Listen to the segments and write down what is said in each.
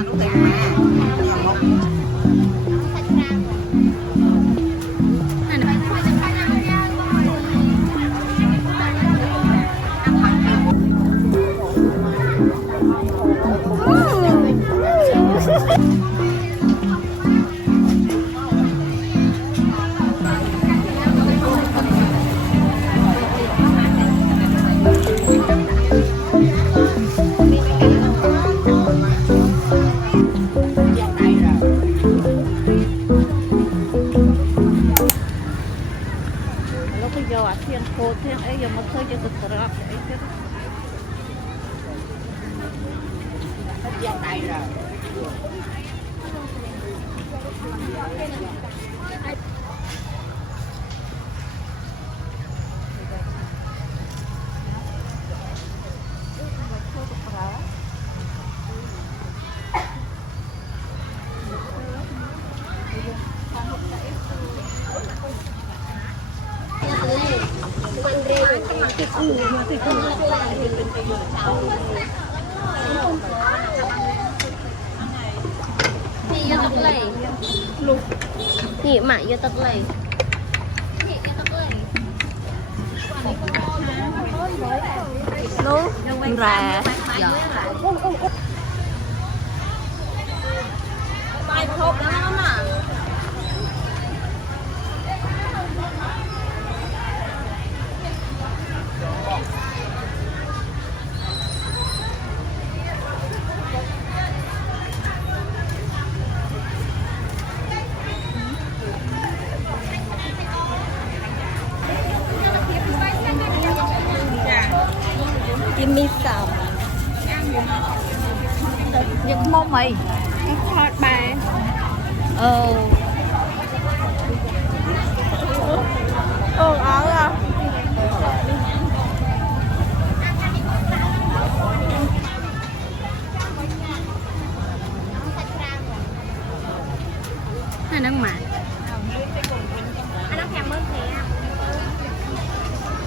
lúc này mà thiên khô thiên ấy giờ mà khơi cho được rồi ấy chứ giờ đây rồi nhị mại vô tật lầy đúng ra bài khóc lắm à Give me some. Giật mông mày. hot bài Ở à. Anh đang mặn. Anh đang thèm mớn thế.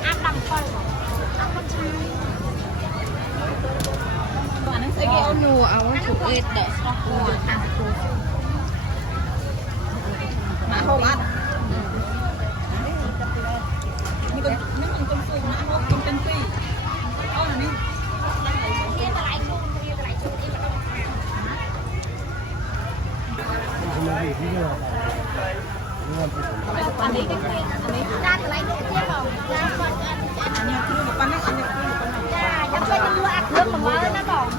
Ăn đầm con. Ăn con trai. Anh sẽ cái ôn nụ áo chụp ít đỡ. Ăn chụp. Mà không ăn. nhưng mình trong phường nó không trong tên phi ô là đi anh đi cái kia anh đi ra cái lấy cái kia không ra con anh nhớ cứ một con đấy anh nhớ cứ một con nào ra chắc phải đưa ăn nước mà mới nó còn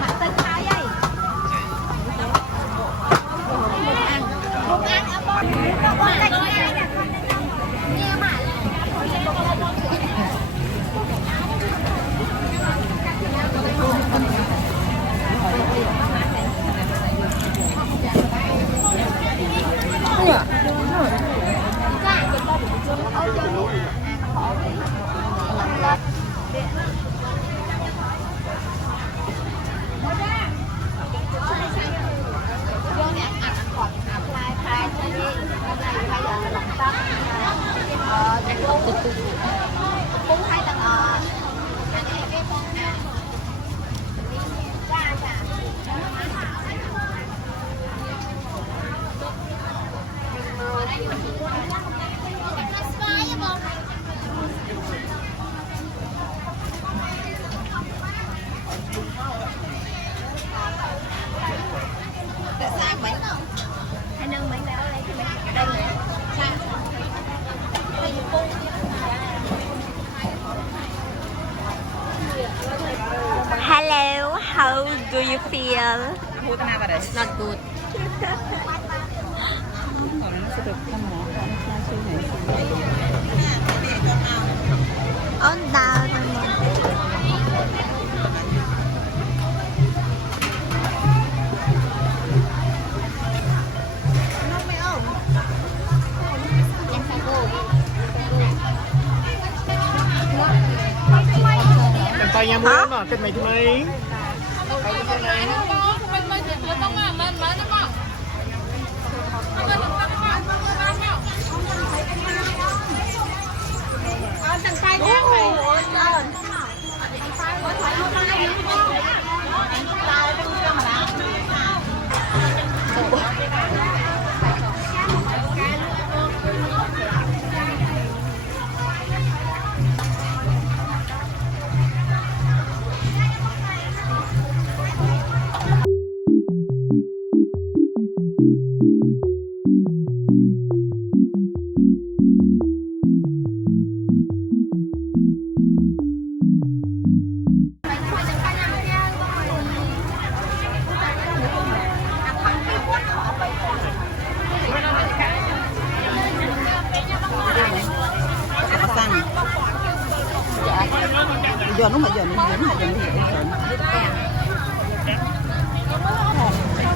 mặt tên sao vậy không ăn ở con đây nghe mà Hello, how do you feel? Not good. On down. Tay nha mua mà cái này cái này. Hãy subscribe cho kênh Ghiền Mì Gõ để không bỏ lỡ những video hấp dẫn. giờ nó mà giờ nó giờ nó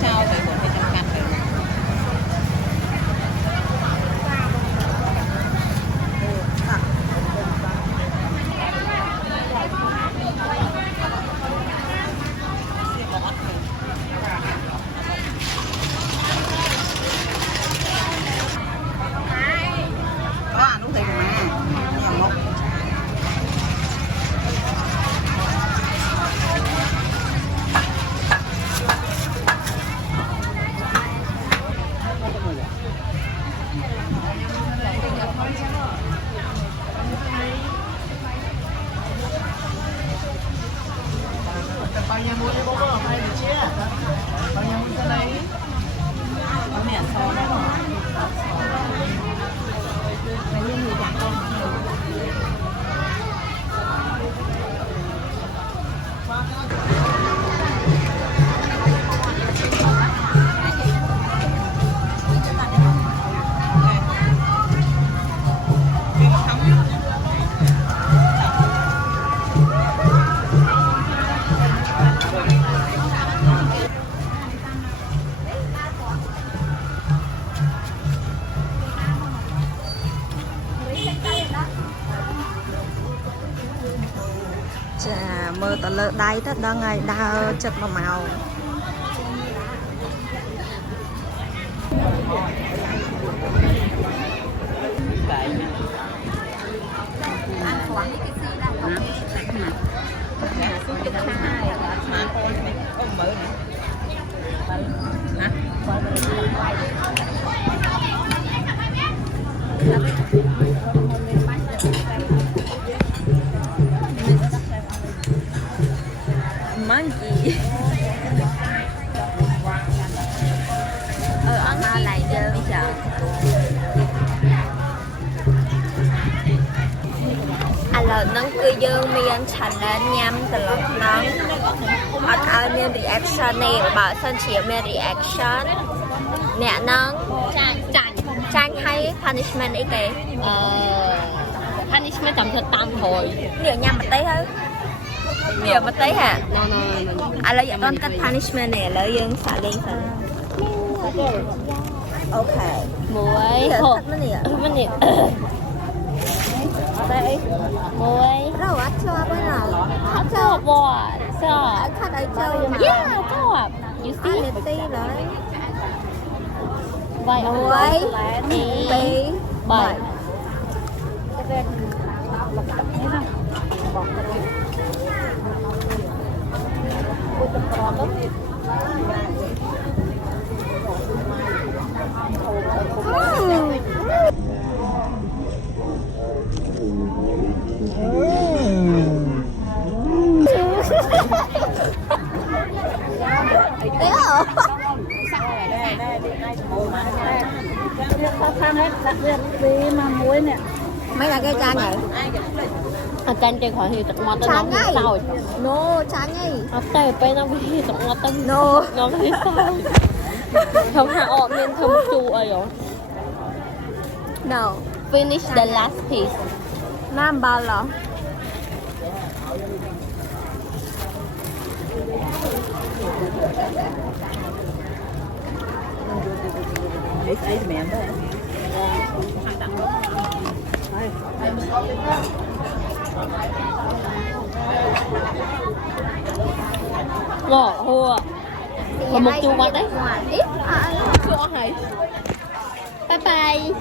trao phải buồn phải trong cắt có ăn đúng thì mà nhầm một bao nhiêu muối bố có hay là chia bao nhiêu muối cái này mẹ so đó chà mơ tao lỡ đáy tất đó ngày đau chật mà màu monkey ăn ma lại chơi bây giờ là nâng cư dương miên thành lên nhắm từ lúc nâng ở ai miên reaction này bảo sân chỉ miên reaction nè nâng tranh hay punishment ấy kì punishment chậm thật tam hồi điều nhằm một tí thôi điều một tí hả à lấy vậy con cách punishment này lấy dương xả đi phải ok muối khổ cái này đây muối đâu ăn cho bây giờ ăn cho bò cho khát ở châu mà yeah cho you see liệt ti đấy vậy muối tí bảy mấy là cái chan vậy canh chơi khỏi thì tụi nó tới chan nó ngay sao no chan ngay nó tới bên nó bị tụi nó tới no nó thấy sao không hạ ọt nên không chu ơi rồi no finish the last piece nam bao lọ ấy mẹ đấy ngỏ hùa còn một chu mắt đấy ít chưa hay bye bye